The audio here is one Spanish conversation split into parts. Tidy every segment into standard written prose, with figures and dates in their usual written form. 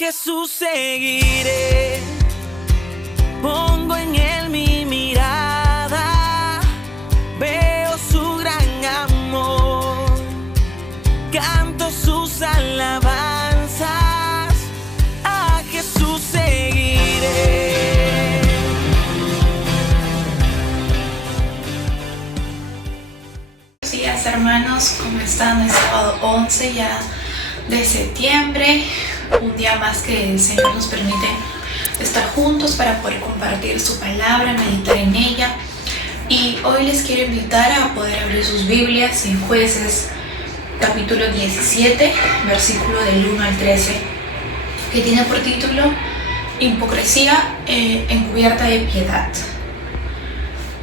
Jesús seguiré, pongo en él mi mirada, veo su gran amor, canto sus alabanzas, a Jesús seguiré. Buenos días, hermanos, ¿cómo están? Es sábado 11 ya de septiembre, un día más que el Señor nos permite estar juntos para poder compartir su palabra, meditar en ella. Y hoy les quiero invitar a poder abrir sus Biblias en Jueces capítulo 17, versículo del 1 al 13, que tiene por título Hipocresía encubierta de piedad.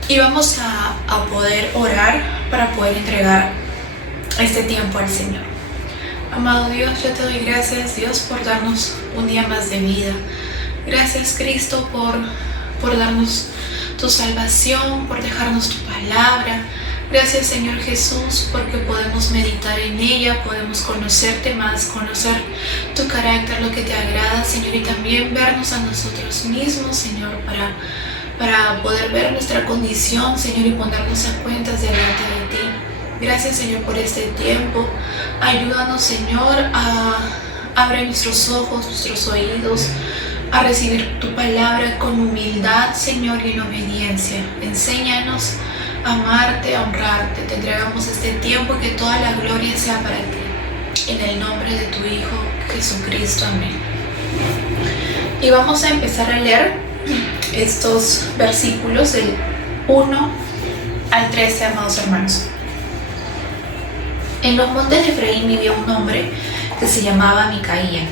Y vamos a poder orar para poder entregar este tiempo al Señor. Amado Dios, yo te doy gracias, Dios, por darnos un día más de vida. Gracias, Cristo, por darnos tu salvación, por dejarnos tu palabra. Gracias, Señor Jesús, porque podemos meditar en ella, podemos conocerte más, conocer tu carácter, lo que te agrada, Señor, y también vernos a nosotros mismos, Señor, para poder ver nuestra condición, Señor, y ponernos a cuentas delante de ti. Gracias, Señor, por este tiempo. Ayúdanos, Señor, a abrir nuestros ojos, nuestros oídos, a recibir tu palabra con humildad, Señor, y en obediencia. Enséñanos a amarte, a honrarte. Te entregamos este tiempo y que toda la gloria sea para ti. En el nombre de tu Hijo, Jesucristo. Amén. Y vamos a empezar a leer estos versículos del 1 al 13, amados hermanos. En los montes de Efraín vivía un hombre que se llamaba Micaía,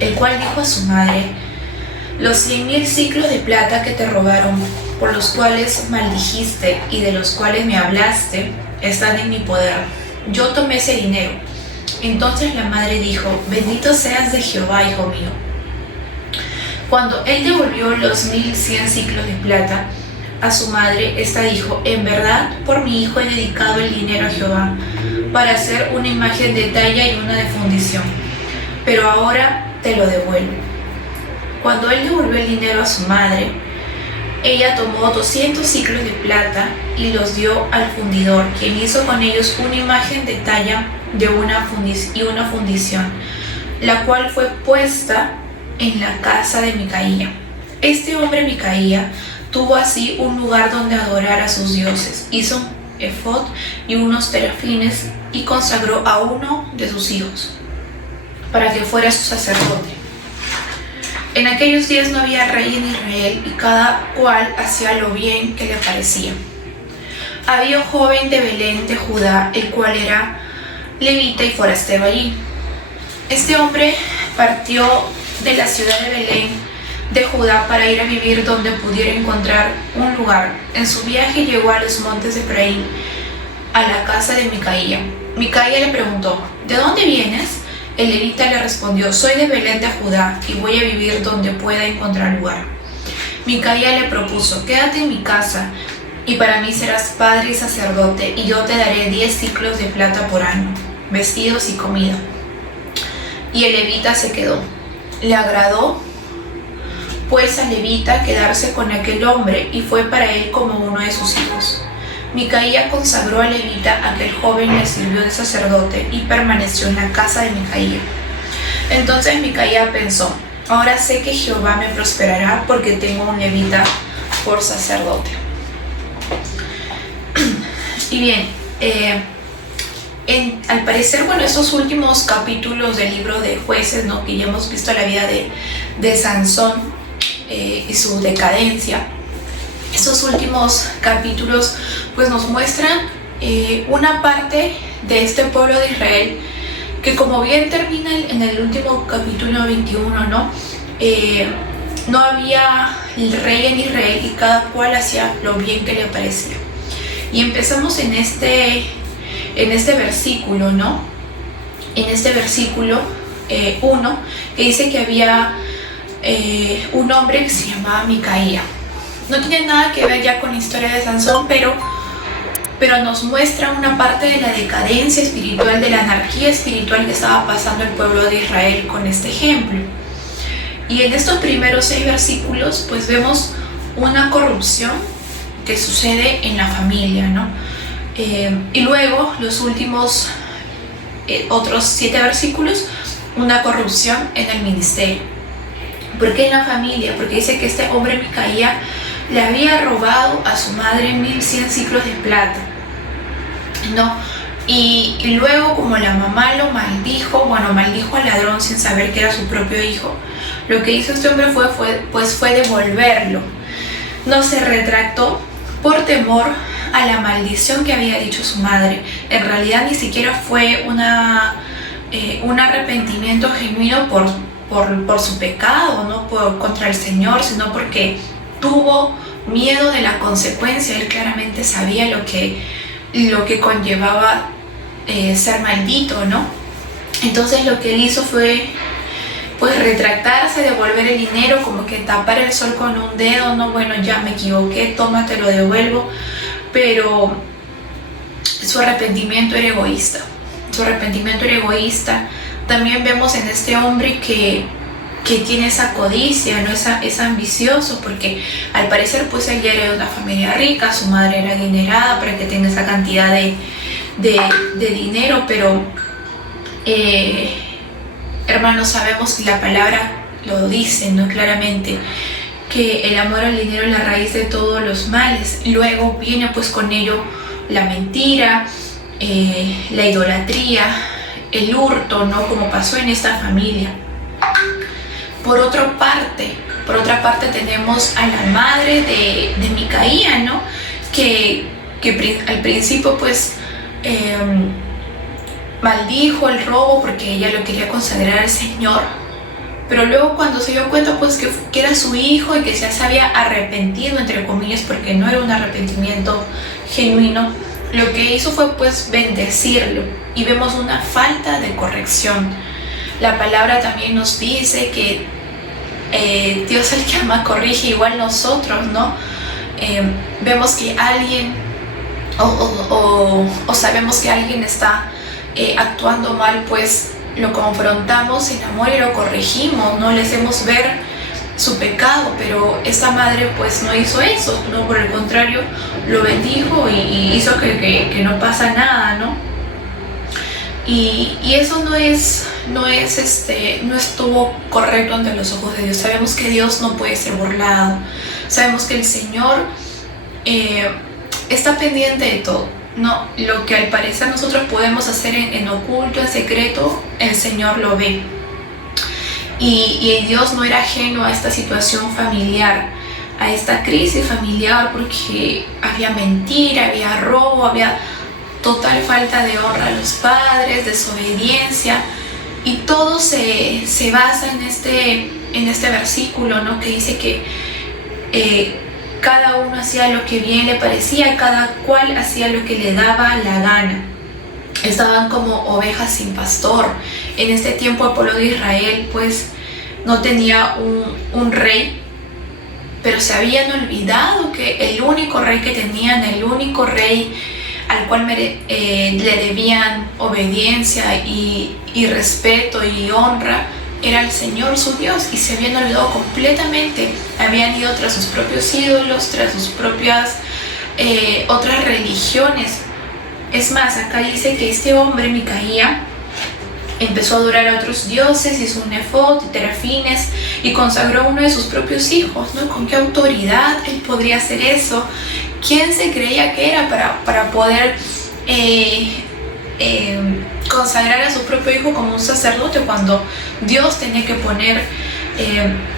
el cual dijo a su madre: los 100,000 siclos de plata que te robaron, por los cuales maldijiste y de los cuales me hablaste, están en mi poder. Yo tomé ese dinero. Entonces la madre dijo: bendito seas de Jehová, hijo mío. Cuando él devolvió los 1,100 siclos de plata a su madre, ésta dijo: en verdad, por mi hijo he dedicado el dinero a Jehová, para hacer una imagen de talla y una de fundición, pero ahora te lo devuelvo. Cuando él devolvió el dinero a su madre, ella tomó 200 siclos de plata y los dio al fundidor, quien hizo con ellos una imagen de talla de una fundición, la cual fue puesta en la casa de Micaía. Este hombre Micaía tuvo así un lugar donde adorar a sus dioses. Hizo un efod y unos terafines y consagró a uno de sus hijos para que fuera su sacerdote. En aquellos días no había rey en Israel y cada cual hacía lo bien que le parecía. Había un joven de Belén de Judá, el cual era levita y forastero allí. Este hombre partió de la ciudad de Belén de Judá para ir a vivir donde pudiera encontrar un lugar. En su viaje llegó a los montes de Efraín, a la casa de Micaía. Micaía le preguntó: ¿de dónde vienes? El levita le respondió: soy de Belén de Judá y voy a vivir donde pueda encontrar lugar. Micaía le propuso: quédate en mi casa y para mí serás padre y sacerdote, y yo te daré 10 siclos de plata por año, vestidos y comida. Y el levita se quedó. Le agradó pues al levita quedarse con aquel hombre, y fue para él como uno de sus hijos. Micaía consagró al levita, aquel joven le sirvió de sacerdote y permaneció en la casa de Micaía. Entonces Micaía pensó: ahora sé que Jehová me prosperará porque tengo un levita por sacerdote. Y bien, al parecer, estos últimos capítulos del libro de Jueces, ¿no?, que ya hemos visto la vida de Sansón y su decadencia, estos últimos capítulos pues nos muestran una parte de este pueblo de Israel que, como bien termina en el último capítulo 21, no había el rey en Israel y cada cual hacía lo bien que le parecía. Y empezamos en este versículo, ¿no? En este versículo 1, que dice que había un hombre que se llamaba Micaía. No tiene nada que ver ya con la historia de Sansón, pero nos muestra una parte de la decadencia espiritual, de la anarquía espiritual que estaba pasando el pueblo de Israel con este ejemplo. Y en estos primeros 6 versículos pues vemos una corrupción que sucede en la familia, ¿no? Y luego los últimos otros 7 versículos, una corrupción en el ministerio. ¿Por qué en la familia? Porque dice que este hombre Micaía le había robado a su madre 1100 ciclos de plata, ¿no? Y luego, como la mamá lo maldijo al ladrón sin saber que era su propio hijo, lo que hizo este hombre fue devolverlo. No se retractó por temor a la maldición que había dicho su madre. En realidad ni siquiera fue un arrepentimiento genuino por su pecado, no contra el Señor, sino porque tuvo miedo de la consecuencia. Él claramente sabía lo que conllevaba ser maldito, ¿no? Entonces lo que él hizo fue pues retractarse, devolver el dinero, como que tapar el sol con un dedo, no, bueno, ya me equivoqué, toma, te lo devuelvo. Pero su arrepentimiento era egoísta. También vemos en este hombre que tiene esa codicia, ¿no? Es ambicioso, porque al parecer pues él ya era de una familia rica, su madre era adinerada para que tenga esa cantidad de dinero, pero hermanos, sabemos que la palabra lo dice, ¿no? Claramente, que el amor al dinero es la raíz de todos los males. Luego viene pues con ello la mentira, la idolatría, el hurto, ¿no? Como pasó en esta familia. Por otra parte tenemos a la madre de Micaía, ¿no? Que al principio pues maldijo el robo porque ella lo quería consagrar al Señor, pero luego cuando se dio cuenta pues que era su hijo y que ya se había arrepentido, entre comillas, porque no era un arrepentimiento genuino, lo que hizo fue pues bendecirlo, y vemos una falta de corrección. La palabra también nos dice que Dios, el que ama, corrige, igual nosotros, ¿no? Vemos que alguien o sabemos que alguien está actuando mal, pues lo confrontamos en amor y lo corregimos, no le hacemos ver su pecado. Pero esta madre pues no hizo eso, no, por el contrario, lo bendijo y hizo que no pasa nada, ¿no? Y eso no estuvo correcto ante los ojos de Dios. Sabemos que Dios no puede ser burlado, sabemos que el Señor está pendiente de todo, ¿no? Lo que al parecer nosotros podemos hacer en oculto, en secreto, el Señor lo ve. Y Dios no era ajeno a esta situación familiar, a esta crisis familiar, porque había mentira, había robo, había total falta de honra a los padres, desobediencia, y todo se basa en este versículo, ¿no? Que dice que cada uno hacía lo que bien le parecía, cada cual hacía lo que le daba la gana. Estaban como ovejas sin pastor. En este tiempo el pueblo de Israel pues no tenía un rey, pero se habían olvidado que el único rey que tenían, el único rey al cual le debían obediencia y respeto y honra, era el Señor su Dios, y se habían olvidado completamente. Habían ido tras sus propios ídolos, tras sus propias otras religiones. Es más, acá dice que este hombre, Micaía, empezó a adorar a otros dioses, hizo un efod, terafines, y consagró a uno de sus propios hijos, ¿no? ¿Con qué autoridad él podría hacer eso? ¿Quién se creía que era para poder consagrar a su propio hijo como un sacerdote, cuando Dios tenía que poner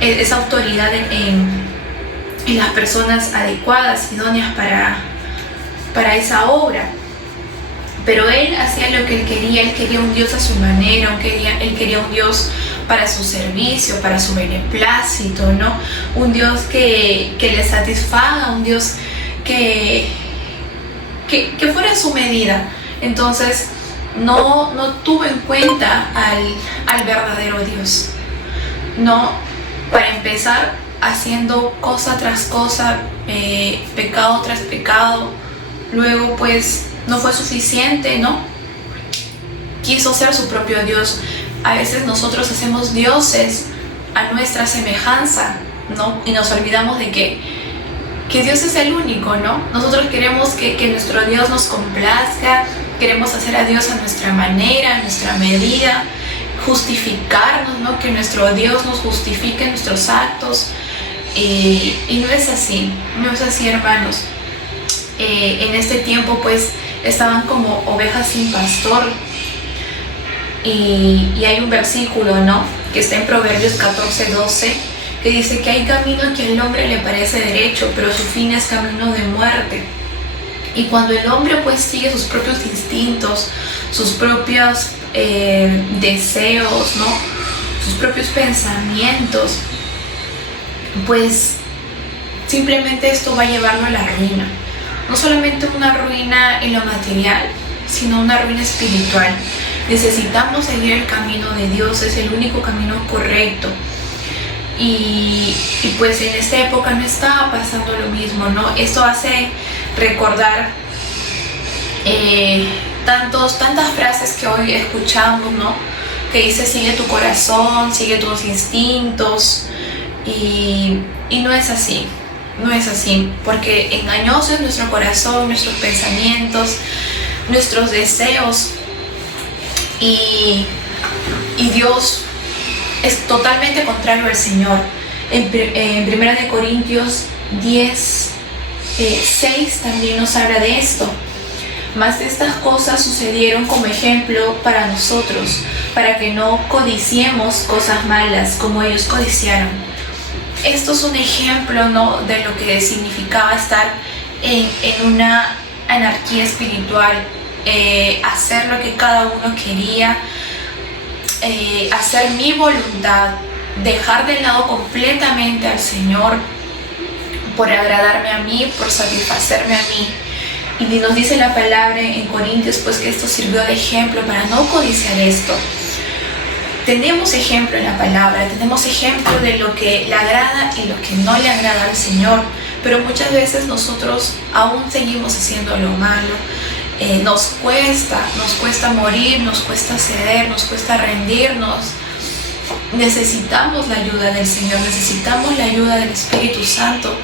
esa autoridad en las personas adecuadas, idóneas para esa obra? Pero él hacía lo que él quería un Dios a su manera, él quería un Dios para su servicio, para su beneplácito, ¿no? Un Dios que le satisfaga, un Dios que fuera a su medida. Entonces no tuvo en cuenta al verdadero Dios, no, para empezar haciendo cosa tras cosa, pecado tras pecado. Luego pues no fue suficiente, ¿no? Quiso ser su propio Dios. A veces nosotros hacemos dioses a nuestra semejanza, ¿no? Y nos olvidamos de que Dios es el único, ¿no? Nosotros queremos que nuestro Dios nos complazca, queremos hacer a Dios a nuestra manera, a nuestra medida, justificarnos, ¿no? Que nuestro Dios nos justifique nuestros actos. Y no es así, hermanos. En este tiempo pues estaban como ovejas sin pastor. Y hay un versículo, ¿no? Que está en Proverbios 14:12, que dice que hay camino que al hombre le parece derecho, pero su fin es camino de muerte. Y cuando el hombre pues sigue sus propios instintos, sus propios deseos, ¿no? Sus propios pensamientos, pues simplemente esto va a llevarlo a la ruina. No solamente una ruina en lo material, sino una ruina espiritual. Necesitamos seguir el camino de Dios, es el único camino correcto. Y pues en esta época no estaba pasando lo mismo, ¿no? Esto hace recordar tantas frases que hoy escuchamos, ¿no? Que dice: sigue tu corazón, sigue tus instintos. Y no es así, porque engañoso es nuestro corazón, nuestros pensamientos, nuestros deseos. Y Dios es totalmente contrario al Señor. En 1 Corintios 10:6 también nos habla de esto. Mas estas cosas sucedieron como ejemplo para nosotros, para que no codiciemos cosas malas como ellos codiciaron. Esto es un ejemplo, ¿no?, de lo que significaba estar en una anarquía espiritual, hacer lo que cada uno quería, hacer mi voluntad, dejar de lado completamente al Señor por agradarme a mí, por satisfacerme a mí. Y nos dice la palabra en Corintios pues que esto sirvió de ejemplo para no codiciar esto. Tenemos ejemplo en la palabra, tenemos ejemplo de lo que le agrada y lo que no le agrada al Señor, pero muchas veces nosotros aún seguimos haciendo lo malo. Nos cuesta morir, nos cuesta ceder, nos cuesta rendirnos. Necesitamos la ayuda del Señor, necesitamos la ayuda del Espíritu Santo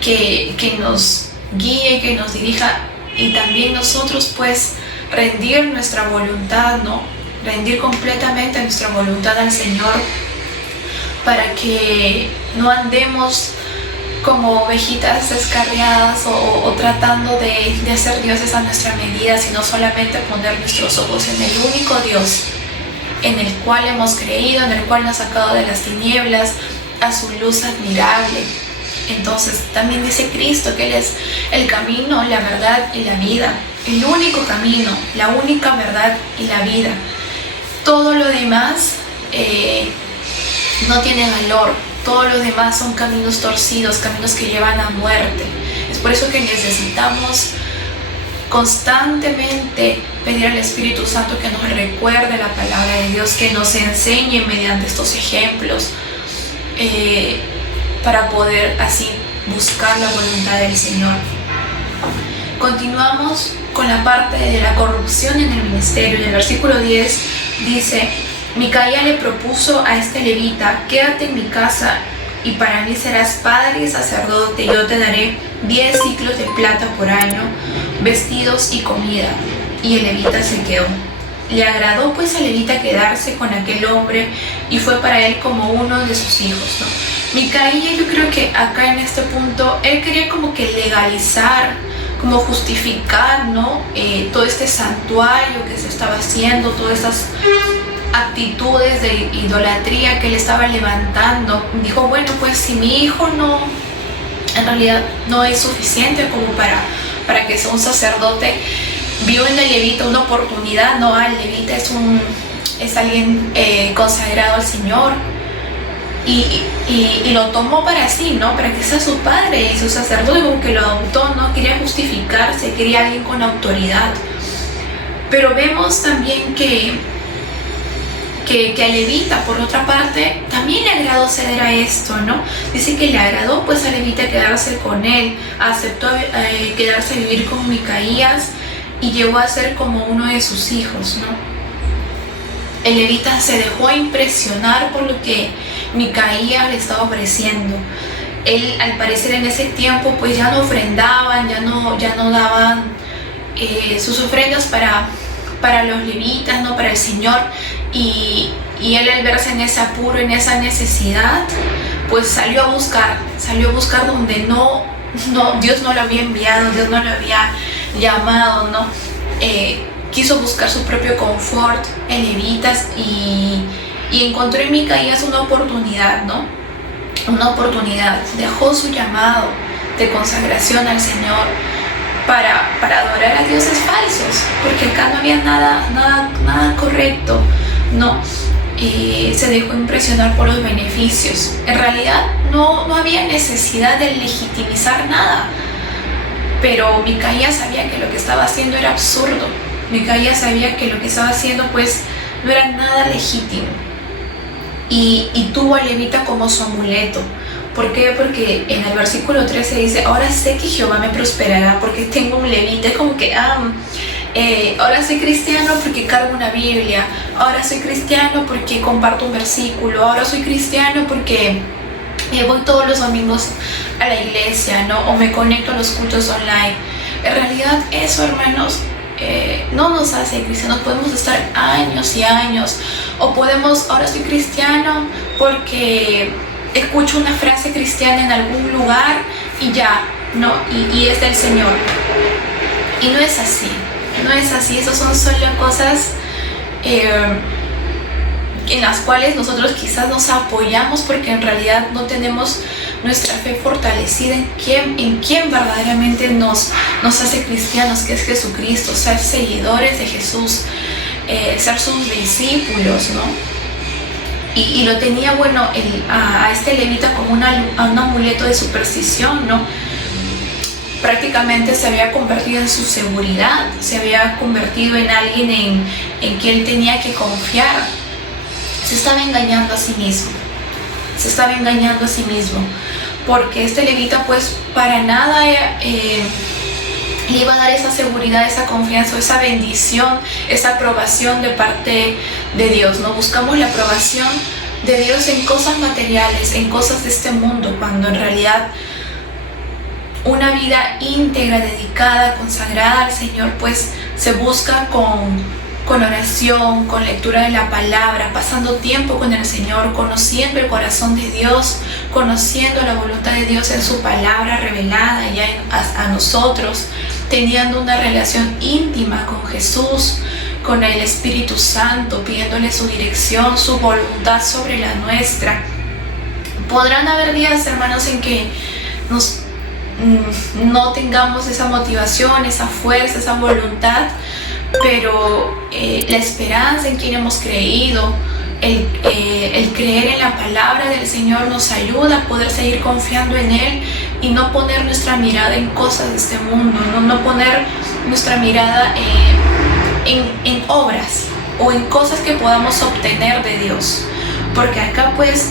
que nos guíe, que nos dirija, y también nosotros pues rendir nuestra voluntad, ¿no? Rendir completamente nuestra voluntad al Señor, para que no andemos como ovejitas descarriadas o tratando de hacer dioses a nuestra medida, sino solamente poner nuestros ojos en el único Dios en el cual hemos creído, en el cual nos ha sacado de las tinieblas a su luz admirable. Entonces también dice Cristo que Él es el camino, la verdad y la vida, el único camino, la única verdad y la vida. Todo lo demás no tiene valor, todos los demás son caminos torcidos, caminos que llevan a muerte. Es por eso que necesitamos constantemente pedir al Espíritu Santo que nos recuerde la palabra de Dios, que nos enseñe mediante estos ejemplos, para poder así buscar la voluntad del Señor. Continuamos con la parte de la corrupción en el ministerio. En el versículo 10 dice: Micaía le propuso a este levita: quédate en mi casa y para mí serás padre y sacerdote, yo te daré 10 ciclos de plata por año, vestidos y comida. Y el levita se quedó. Le agradó pues al levita quedarse con aquel hombre y fue para él como uno de sus hijos, ¿no? Micaía, yo creo que acá en este punto él quería como que legalizar, como justificar, ¿no? Todo este santuario que se estaba haciendo, todas esas actitudes de idolatría que él estaba levantando. Dijo: bueno, pues si mi hijo no, en realidad no es suficiente como para que sea un sacerdote, vio en el levita una oportunidad, ¿no? El levita es alguien consagrado al Señor, y lo tomó para sí, ¿no? Para que sea su padre y su sacerdote, como que lo adoptó, ¿no? Quería justificarse, quería alguien con autoridad. Pero vemos también que a levita, por otra parte, también le agradó ceder a esto, ¿no? Dice que le agradó pues a levita quedarse con él, aceptó quedarse a vivir con Micaías y llegó a ser como uno de sus hijos, ¿no? El levita se dejó impresionar por lo que Micaías le estaba ofreciendo. Él, al parecer, en ese tiempo pues ya no ofrendaban, ya no daban sus ofrendas para los levitas, ¿no? Para el Señor, y él, al verse en ese apuro, en esa necesidad, pues salió a buscar donde Dios no lo había enviado, Dios no lo había llamado, ¿no? Quiso buscar su propio confort en levitas y encontró en Micaías una oportunidad, ¿no? Una oportunidad. Dejó su llamado de consagración al Señor para adorar a dioses falsos, porque acá no había nada correcto, ¿no? Se dejó impresionar por los beneficios. En realidad no había necesidad de legitimizar nada, pero Micaías sabía que lo que estaba haciendo era absurdo. Micaías sabía que lo que estaba haciendo pues no era nada legítimo, y tuvo al levita como su amuleto. ¿Por qué? Porque en el versículo 13 dice: ahora sé que Jehová me prosperará porque tengo un levita. Es como que ahora soy cristiano porque cargo una Biblia, ahora soy cristiano porque comparto un versículo, ahora soy cristiano porque voy todos los domingos a la iglesia, ¿no? O me conecto a los cultos online. En realidad eso, hermanos, no nos hace cristianos. Podemos estar años y años, o podemos: ahora soy cristiano porque escucho una frase cristiana en algún lugar y ya, ¿no? Y es del Señor. Y no es así, no es así. Esas son solo cosas en las cuales nosotros quizás nos apoyamos porque en realidad no tenemos nuestra fe fortalecida en quien verdaderamente nos hace cristianos, que es Jesucristo, ser seguidores de Jesús, ser sus discípulos, ¿no? Y lo tenía, bueno, a este levita como un amuleto de superstición, ¿no? Prácticamente se había convertido en su seguridad, se había convertido en alguien en quien él tenía que confiar. Se estaba engañando a sí mismo, porque este levita pues para nada le iba a dar esa seguridad, esa confianza, esa bendición, esa aprobación de parte de Dios, ¿no? Buscamos la aprobación de Dios en cosas materiales, en cosas de este mundo, cuando en realidad una vida íntegra, dedicada, consagrada al Señor, pues se busca con oración, con lectura de la palabra, pasando tiempo con el Señor, conociendo el corazón de Dios, conociendo la voluntad de Dios en su palabra revelada ya a nosotros, teniendo una relación íntima con Jesús, con el Espíritu Santo, pidiéndole su dirección, su voluntad sobre la nuestra. Podrán haber días, hermanos, en que no tengamos esa motivación, esa fuerza, esa voluntad, pero la esperanza en quien hemos creído, el creer en la palabra del Señor nos ayuda a poder seguir confiando en Él y no poner nuestra mirada en cosas de este mundo, no poner nuestra mirada en obras o en cosas que podamos obtener de Dios. Porque acá pues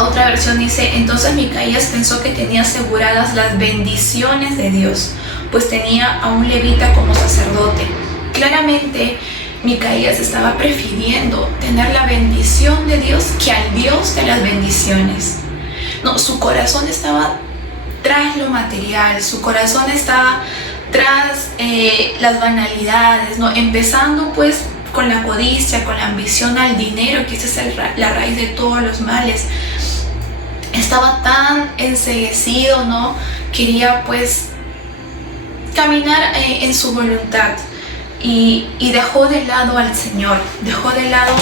otra versión dice: entonces Micaías pensó que tenía aseguradas las bendiciones de Dios, pues tenía a un levita como sacerdote. Claramente Micaías estaba prefiriendo tener la bendición de Dios que al Dios de las bendiciones. No, su corazón estaba tras lo material, su corazón estaba tras las banalidades, ¿no? Empezando pues con la codicia, con la ambición al dinero, que esa es la raíz de todos los males. Estaba tan enceguecido, ¿no? Quería pues caminar en su voluntad. Y dejó de lado al Señor, dejó de lado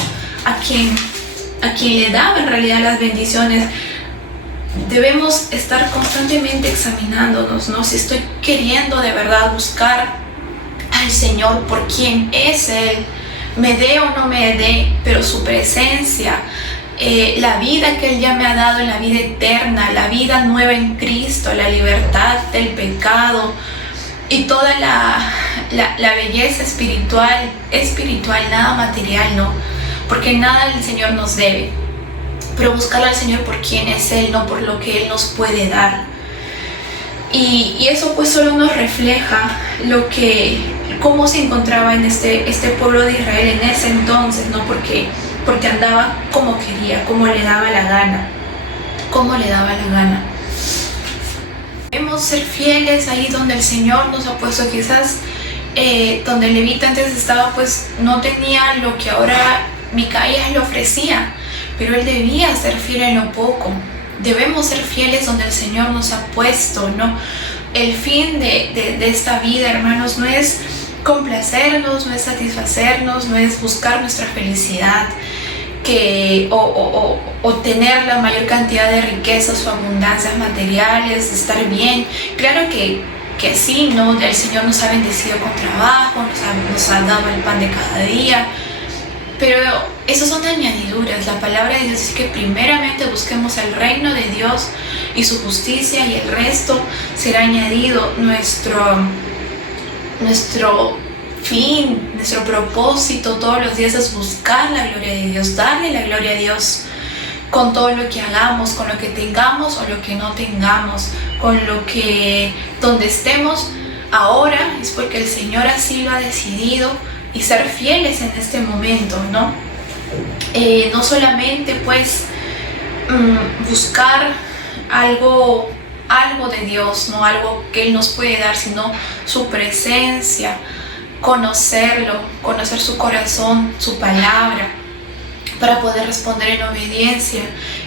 a quien le daba en realidad las bendiciones. Debemos estar constantemente examinándonos, ¿no? Si estoy queriendo de verdad buscar al Señor por quien es Él, me dé o no me dé, pero su presencia, la vida que Él ya me ha dado, en la vida eterna, la vida nueva en Cristo, la libertad del pecado y toda la belleza espiritual, nada material, ¿no? Porque nada el Señor nos debe, pero buscar al Señor por quién es Él, no por lo que Él nos puede dar. Y eso pues solo nos refleja cómo se encontraba en este pueblo de Israel en ese entonces, ¿no? Porque porque andaba como quería, como le daba la gana, Debemos ser fieles ahí donde el Señor nos ha puesto. Quizás donde el levita antes estaba, pues no tenía lo que ahora Micaías le ofrecía, pero él debía ser fiel en lo poco. Debemos ser fieles donde el Señor nos ha puesto, ¿no? El fin de esta vida, hermanos, no es complacernos, no es satisfacernos, no es buscar nuestra felicidad, o tener la mayor cantidad de riquezas o abundancias materiales, estar bien. Claro que sí, ¿no? El Señor nos ha bendecido con trabajo, nos ha dado el pan de cada día, pero esas son añadiduras. La palabra de Dios dice que primeramente busquemos el reino de Dios y su justicia, y el resto será añadido. Nuestro fin, nuestro propósito todos los días es buscar la gloria de Dios, darle la gloria a Dios con todo lo que hagamos, con lo que tengamos o lo que no tengamos, donde estemos ahora es porque el Señor así lo ha decidido, y ser fieles en este momento, ¿no? No solamente pues buscar algo de Dios, no algo que Él nos puede dar, sino su presencia, conocerlo, conocer su corazón, su palabra, para poder responder en obediencia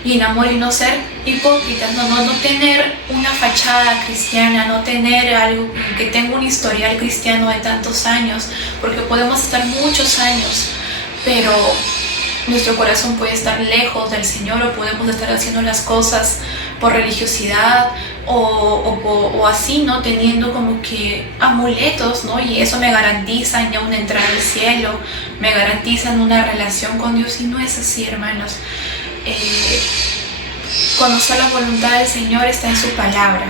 y en amor, y no ser hipócritas, no tener una fachada cristiana, no tener algo que tenga un historial cristiano de tantos años, porque podemos estar muchos años, pero nuestro corazón puede estar lejos del Señor, o podemos estar haciendo las cosas por religiosidad o así, ¿no? Teniendo como que amuletos, ¿no? Y eso me garantizan ya una entrada al cielo, me garantizan una relación con Dios, y no es así, hermanos. Conocer la voluntad del Señor está en su palabra,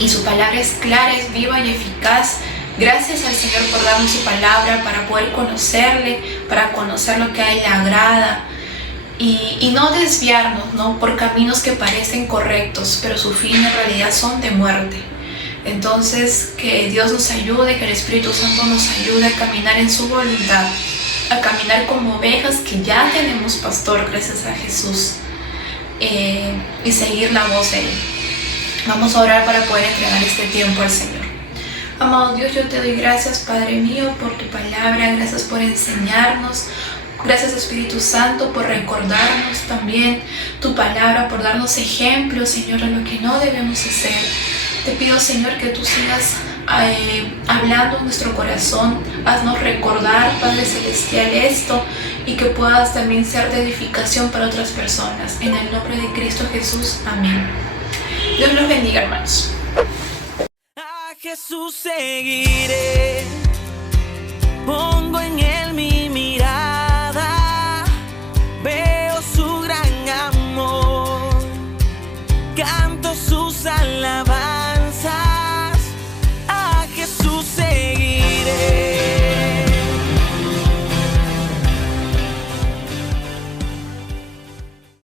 y su palabra es clara, es viva y eficaz. Gracias al Señor por darnos su palabra para poder conocerle, para conocer lo que a Él le agrada, y no desviarnos, ¿no? Por caminos que parecen correctos, pero su fin en realidad son de muerte. Entonces, que Dios nos ayude, que el Espíritu Santo nos ayude a caminar en su voluntad, a caminar como ovejas que ya tenemos pastor, gracias a Jesús, y seguir la voz de Él. Vamos a orar para poder entregar este tiempo al Señor. Amado Dios, yo te doy gracias, Padre mío, por tu palabra, gracias por enseñarnos, gracias Espíritu Santo por recordarnos también tu palabra, por darnos ejemplos, Señor, de lo que no debemos hacer. Te pido, Señor, que tú sigas hablando en nuestro corazón, haznos recordar, Padre Celestial, esto, y que puedas también ser de edificación para otras personas. En el nombre de Cristo Jesús, amén. Dios los bendiga, hermanos. A Jesús seguiré.